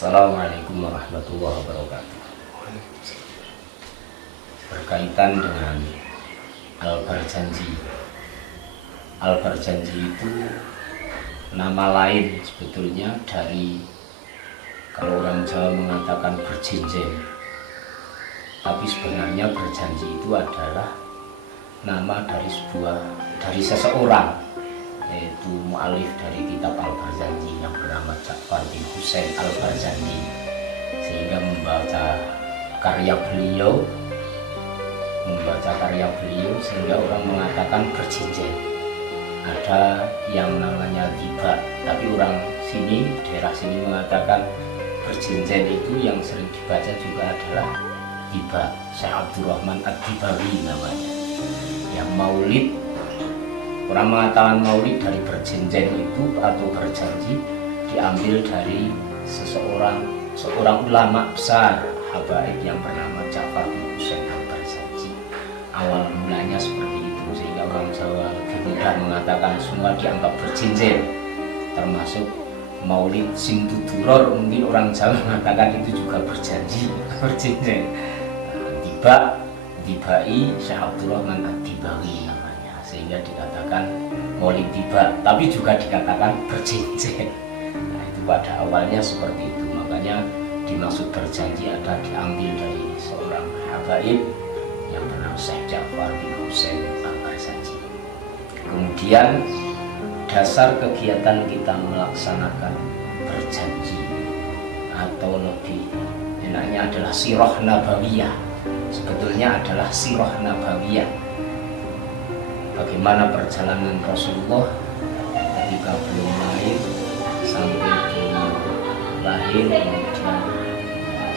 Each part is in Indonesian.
Assalamualaikum warahmatullahi wabarakatuh. Berkaitan dengan Al-Barjanji. Al-Barjanji itu nama lain sebetulnya dari, kalau orang Jawa mengatakan berjinjen, tapi sebenarnya berjanji itu adalah nama dari seseorang, yaitu mu'alif dari kitab Al-Barjanji yang bernama Ja'far bin Husain Al-Barjanji. Sehingga membaca karya beliau sehingga orang mengatakan berjinjen. Ada yang namanya tiba, tapi orang sini, daerah sini mengatakan berjinjen itu yang sering dibaca juga adalah tiba. Syekh Abdurrahman Ad-Dibawi namanya. Yang maulid, orang mengatakan maulid dari berjinjen itu atau berjanji diambil dari seorang ulama besar habaib yang bernama Ja'far bin Husain Al-Barjanji. Awal mulanya seperti itu, sehingga orang Jawa lebih mudah mengatakan semua dianggap berjinjen, termasuk maulid sing tuduror, mungkin orang Jawa mengatakan itu juga berjanji, berjinjen. Tibai Syekh Abdurrahman Ad-Dibawi namanya, sehingga dikatakan maulid tiba, tapi juga dikatakan berjinjen. Nah, itu pada awalnya seperti itu, makanya dimaksud berjanji ada diambil dari seorang habaib yang bernama Syekh Ja'far bin Husain Al-Barjanji. Kemudian dasar kegiatan kita melaksanakan berjanji, atau lebih enaknya adalah sirah nabawiyah. Sebetulnya adalah sirah nabawiyah, bagaimana perjalanan Rasulullah ketika belum lahir sampai beliau lahir, kemudian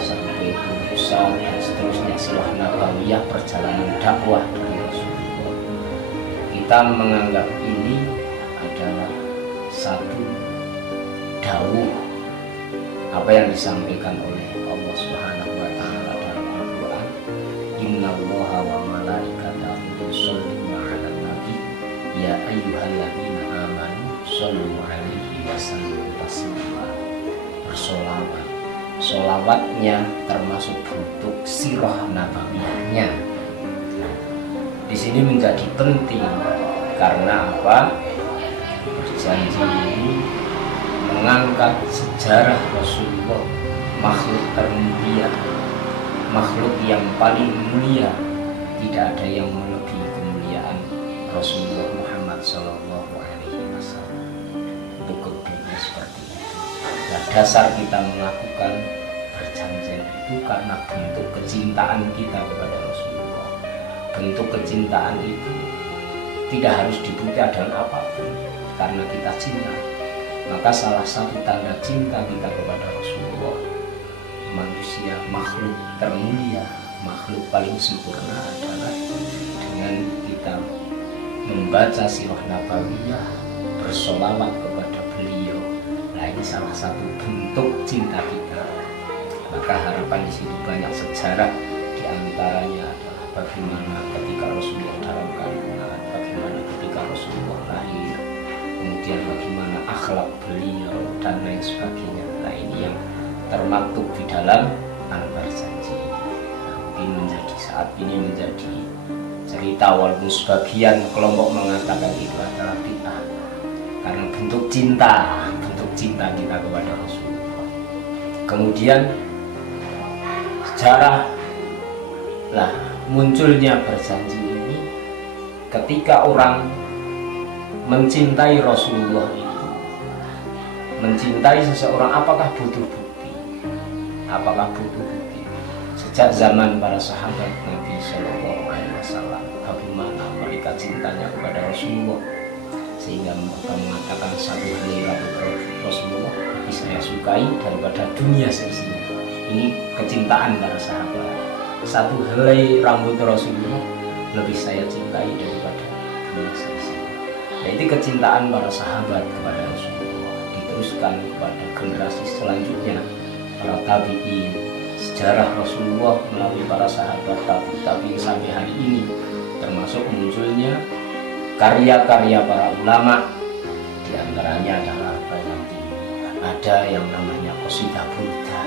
sampai berusaha dan seterusnya. Sirah nabawiyah, perjalanan dakwah dari Rasulullah. Kita menganggap ini adalah satu dawuh apa yang disampaikan oleh Allah Subhanahu wa taala dalam Al-Qur'an, innallaha wa malaikatahu yusholluna 'alan nabi ya ayyuhalladzina amanu shollu 'alaihi wa sallimu taslima. Bersolawat, solawatnya termasuk bentuk sirah nabawiyahnya. Di sini menjadi penting karena apa? Berjanji ini mengangkat sejarah Rasulullah, makhluk termulia, makhluk yang paling mulia. Tidak ada yang melebihi kemuliaan Rasulullah Muhammad SAW. Untuk kelebihannya seperti itu. Nah, dasar kita melakukan berjanji itu karena bentuk kecintaan kita kepada Rasulullah. Bentuk kecintaan itu tidak harus dibuktikan dengan apapun, karena kita cinta. Maka salah satu tanda cinta kita kepada Rasulullah, manusia, makhluk termulia, makhluk paling sempurna, adalah dengan kita membaca sirah nabawiyah, bersolawat kepada beliau. Nah, ini salah satu bentuk cinta kita. Maka harapan di sini banyak sejarah, diantaranya adalah bagaimana ketika Rasulullah dalam kandungan, bagaimana ketika Rasulullah lahir, kemudian bagaimana akhlak beliau dan lain sebagainya. Nah, ini yang termaktub di dalam Al-Barjanji. Nah, mungkin menjadi saat ini menjadi cerita, walaupun sebagian kelompok mengatakan itu adalah bid'ah, karena bentuk cinta kita kepada Rasulullah. Kemudian sejarah munculnya berjanji ini ketika orang mencintai Rasulullah itu, mencintai seseorang, apakah butuh bukti? Sejak zaman para sahabat Nabi Shallallahu Alaihi Wasallam, bagaimana mereka cintanya kepada Rasulullah, sehingga mereka mengatakan satu helai rambut Rasulullah lebih saya sukai daripada dunia seisinya. Ini kecintaan para sahabat. Satu helai rambut Rasulullah lebih saya cintai daripada dunia seisinya. Nah, itu kecintaan para sahabat kepada Rasulullah, diteruskan kepada generasi selanjutnya, para tabi'in. Sejarah Rasulullah melalui para sahabat tabi'in sampai hari ini, termasuk munculnya karya-karya para ulama. Di antaranya adalah ada yang namanya qasidah burda,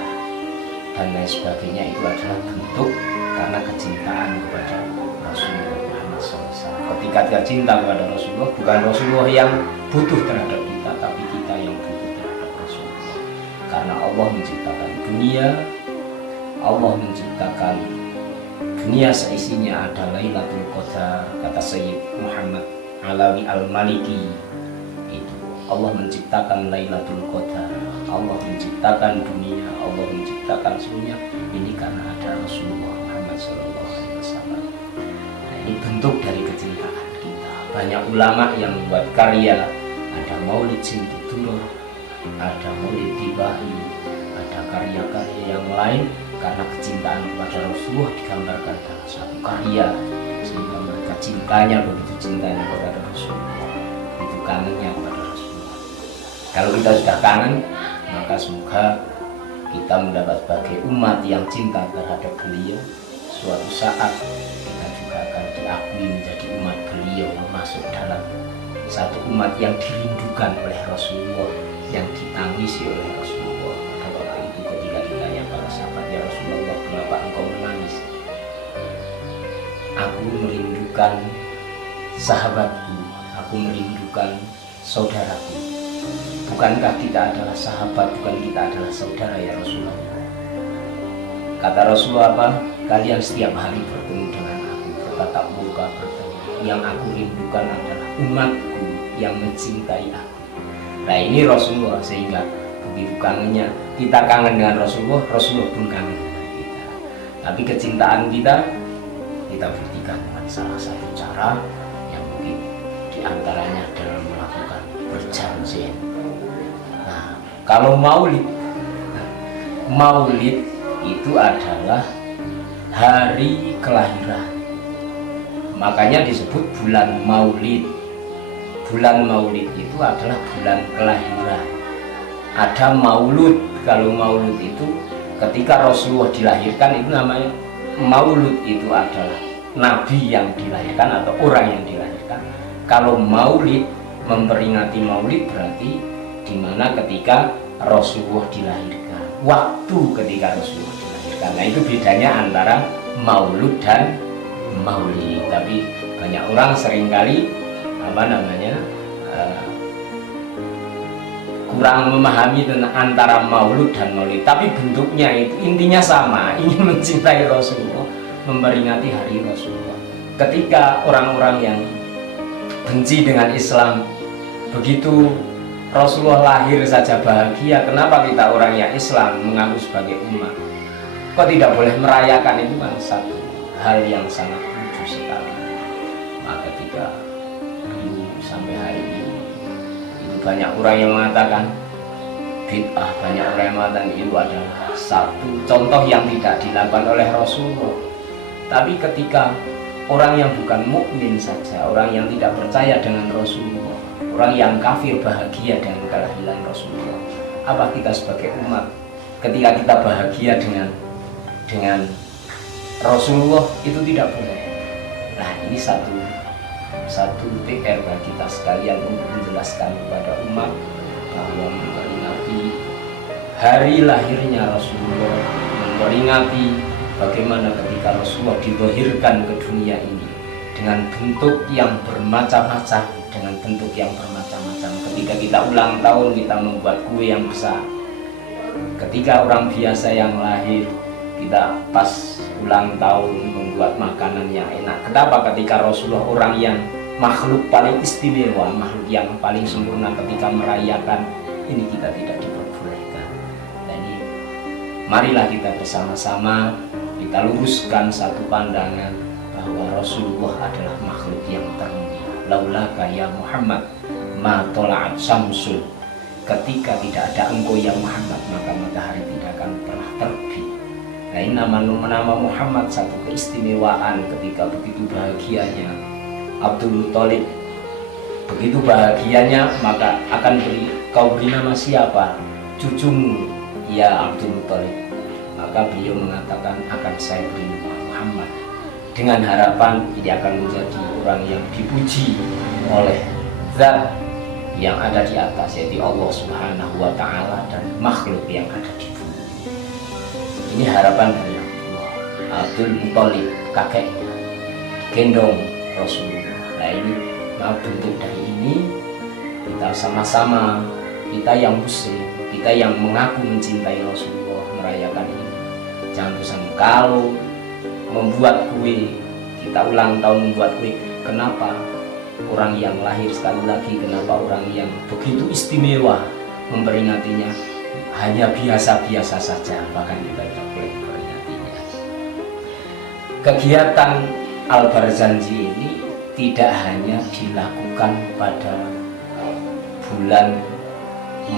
dan lain sebagainya itu adalah bentuk karena kecintaan kepada Rasulullah Muhammad SAW. Ketika kita cinta kepada Rasulullah, bukan Rasulullah yang butuh terhadap kita, tapi kita yang butuh terhadap Rasulullah. Karena Allah menciptakan dunia, Allah menciptakan dunia seisinya ada Lailatul Qadar, kata Sayyid Muhammad Alawi Al-Maliki. Itu Allah menciptakan Lailatul Qadar, Allah menciptakan dunia, Allah menciptakan semuanya. Ini karena ada Rasulullah Muhammad SAW. Nah, ini bentuk dari kecintaan kita. Banyak ulama yang membuat karya, ada Maulid Sintudur, ada Maulid Tibai, ada karya-karya yang lain. Karena kecintaan kepada Rasulullah digambarkan dalam satu karya, sehingga mereka cintanya begitu cintanya kepada Rasulullah, begitu kangennya kepada Rasulullah. Kalau kita sudah kangen, maka semoga kita mendapat sebagai umat yang cinta terhadap beliau. Suatu saat kita juga akan diakui menjadi umat beliau, masuk dalam satu umat yang dirindukan oleh Rasulullah, yang ditangisi oleh Rasulullah. Pada waktu itu ketika ditanya para sahabat, ya Rasulullah, kenapa engkau menangis? Aku merindukan sahabatku, aku merindukan saudaraku. Bukankah kita adalah sahabat, bukan kita adalah saudara ya Rasulullah? Kata Rasulullah apa? Kalian setiap hari bertemu dengan aku, bertatap muka bertemu. Yang aku rindukan adalah umatku yang mencintai aku. Nah ini Rasulullah, sehingga begitu kangennya kita kangen dengan Rasulullah, Rasulullah pun kangen dengan kita. Tapi kecintaan kita buktikan dengan salah satu cara yang mungkin diantaranya adalah melakukan perjanjian. Nah, kalau maulid itu adalah hari kelahiran, makanya disebut bulan maulid. Bulan maulid itu adalah bulan kelahiran. Ada maulud. Kalau maulud itu ketika Rasulullah dilahirkan, itu namanya maulud. Itu adalah nabi yang dilahirkan atau orang yang dilahirkan. Kalau maulid, memperingati maulid berarti dimana ketika Rasulullah dilahirkan, waktu ketika Rasulullah dilahirkan. Nah itu bedanya antara maulud dan maulid. Tapi banyak orang seringkali kurang memahami tentang antara maulud dan maulid. Tapi bentuknya itu intinya sama, ingin mencintai Rasulullah, memperingati hari Rasulullah. Ketika orang-orang yang benci dengan Islam, begitu Rasulullah lahir saja bahagia, kenapa kita orang yang Islam mengaku sebagai umat kok tidak boleh merayakan? Itu kan satu hal yang sangat lucu sekali. Maka ketika dulu sampai hari ini itu banyak orang yang mengatakan bid'ah, banyak orang yang mengatakan itu adalah satu contoh yang tidak dilakukan oleh Rasulullah. Tapi ketika orang yang bukan mukmin saja, orang yang tidak percaya dengan Rasulullah, orang yang kafir bahagia dengan kelahiran Rasulullah, apa kita sebagai umat ketika kita bahagia dengan Rasulullah itu tidak boleh? Nah ini satu PR bagi kita sekalian untuk menjelaskan kepada umat bahwa memperingati hari lahirnya Rasulullah, memperingati bagaimana ketika Rasulullah dilahirkan ke dunia ini dengan bentuk yang bermacam-macam, ketika kita ulang tahun kita membuat kue yang besar, ketika orang biasa yang lahir kita pas ulang tahun membuat makanan yang enak. Kenapa? Ketika Rasulullah orang yang makhluk paling istimewa, makhluk yang paling sempurna, ketika merayakan ini kita tidak diperbolehkan. Dan ini marilah kita bersama-sama kita luruskan satu pandangan bahwa Rasulullah adalah makhluk yang termulia. Laulaka ya Muhammad ma tola'at syamsul. Ketika tidak ada engkau ya Muhammad, maka matahari tidak akan pernah terbit. Nah ini nama Muhammad satu keistimewaan. Ketika begitu bahagianya Abdul Muthalib, begitu bahagianya, maka akan kau beri nama siapa? Cucumu ya Abdul Muthalib. Maka beliau mengatakan akan saya beri nama Muhammad, dengan harapan dia akan menjadi orang yang dipuji oleh Zat yang ada di atas, yaitu Allah Subhanahu wa Ta'ala, dan makhluk yang ada di bumi. Ini harapan dari Abdul Muthalib, kakeknya, gendong Rasulullah. Nah ini mau bentuk dari ini kita sama-sama, kita yang muslim, kita yang mengaku mencintai Rasulullah merayakan ini. Jangan bosan kalau membuat kue, kita ulang tahun membuat kue. Kenapa orang yang lahir sekali lagi, kenapa orang yang begitu istimewa memperingatinya hanya biasa-biasa saja, bahkan kita tidak boleh memperingatinya. Kegiatan Al-Barzanji ini tidak hanya dilakukan pada bulan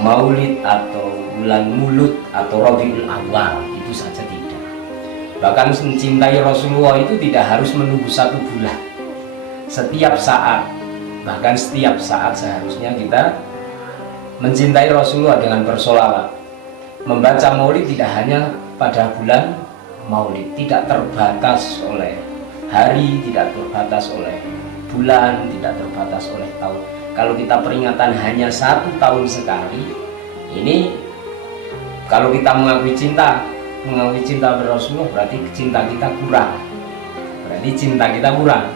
Maulid atau bulan Mulud atau Rabiul Awal, itu saja tidak. Bahkan mencintai Rasulullah itu tidak harus menunggu 1 bulan. Setiap saat, bahkan setiap saat seharusnya kita mencintai Rasulullah dengan bersolawat. Membaca Maulid tidak hanya pada bulan Maulid, tidak terbatas oleh hari, tidak terbatas oleh bulan, tidak terbatas oleh tahun. Kalau kita peringatan hanya 1 tahun sekali, ini kalau kita mengakui cinta pada Rasulullah, berarti cinta kita kurang. Berarti cinta kita kurang.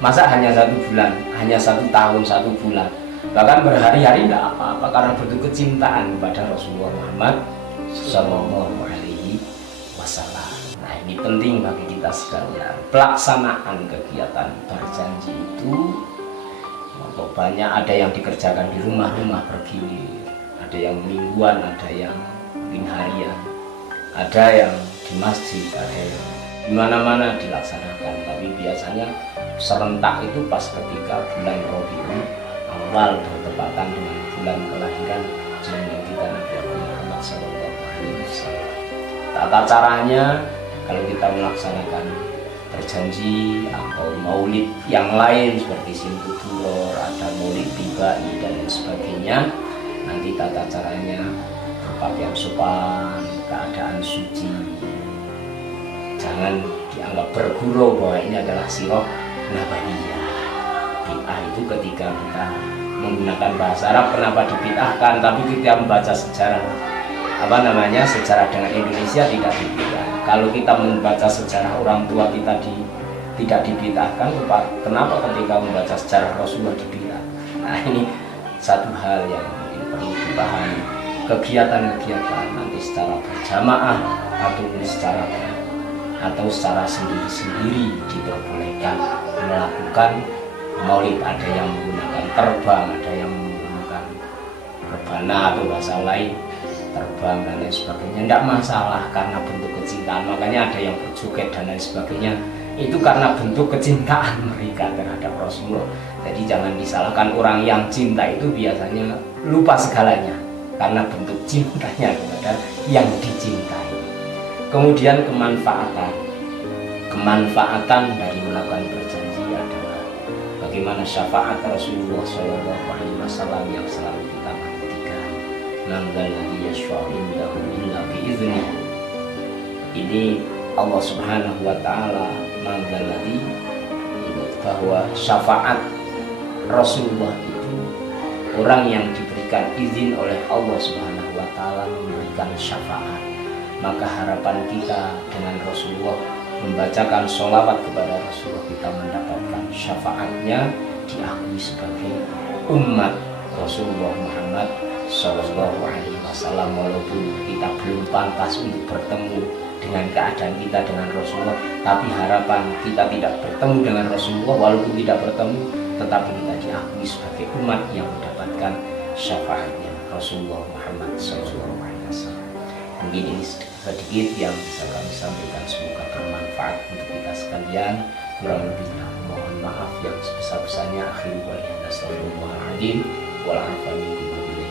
Masa hanya 1 bulan, hanya 1 tahun, 1 bulan, bahkan berhari-hari tidak apa-apa karena bentuk kecintaan kepada Rasulullah Muhammad Sallallahu Alaihi Wasallam. Nah ini penting bagi kita sekalian. Pelaksanaan kegiatan berjanji itu banyak, ada yang dikerjakan di rumah-rumah bergilir, ada yang mingguan, ada yang mungkin harian, ada yang di masjid, ada yang di mana-mana dilaksanakan. Tapi biasanya serentak itu pas ketika bulan Rabiul Awal bertepatan dengan bulan kelahiran junjungan kita Nabi Muhammad SAW. Tata caranya kalau kita melaksanakan berjanji atau maulid yang lain seperti Simtuduror, ada maulid tibai dan lain sebagainya, nanti tata caranya berpakaian sopan, keadaan suci, jangan dianggap bergurau bahwa ini adalah sirah nabawiyah. Bid'ah itu ketika kita menggunakan bahasa Arab, kenapa dibid'ahkan, tapi kita membaca sejarah sejarah dengan Indonesia tidak dibid'ahkan. Kalau kita membaca sejarah orang tua kita tidak dibid'ahkan, kenapa ketika membaca sejarah Rasulullah dibid'ahkan? Nah ini satu hal yang perlu dipahami. Kegiatan-kegiatan nanti secara berjamaah atau secara sendiri-sendiri diperbolehkan melakukan maulid. Ada yang menggunakan terbang, ada yang menggunakan rebana atau bahasa lain terbang dan lain sebagainya, tidak masalah karena bentuk kecintaan. Makanya ada yang berjoget dan lain sebagainya, itu karena bentuk kecintaan mereka terhadap Rasulullah. Jadi jangan disalahkan, orang yang cinta itu biasanya lupa segalanya karena bentuk cintanya kepada yang dicintai. Kemudian kemanfaatan dari melakukan berjanji adalah bagaimana syafaat Rasulullah SAW yang selalu kita nantikan. Ini Allah Subhanahu wa Ta'ala menggaladi bahwa syafaat Rasulullah itu orang yang diberikan izin oleh Allah Subhanahu wa Ta'ala memberikan syafaat. Maka harapan kita dengan Rasulullah, membacakan sholawat kepada Rasulullah, kita mendapatkan syafaatnya, diakui sebagai umat Rasulullah Muhammad Sallallahu Alaihi Wasallam. Walaupun kita belum pantas untuk bertemu dengan keadaan kita dengan Rasulullah, tapi harapan kita tidak bertemu dengan Rasulullah, walaupun tidak bertemu, tetapi kita diakui sebagai umat yang mendapatkan syafaatnya Rasulullah Muhammad Sallallahu Alaihi Wasallam. Mungkin ini sedikit yang bisa kami sampaikan, semoga bermanfaat untuk kita sekalian. Kurang lebihnya mohon maaf yang sebesar-besarnya. Akhirul wa'alaikum warahmatullahi wabarakatuh.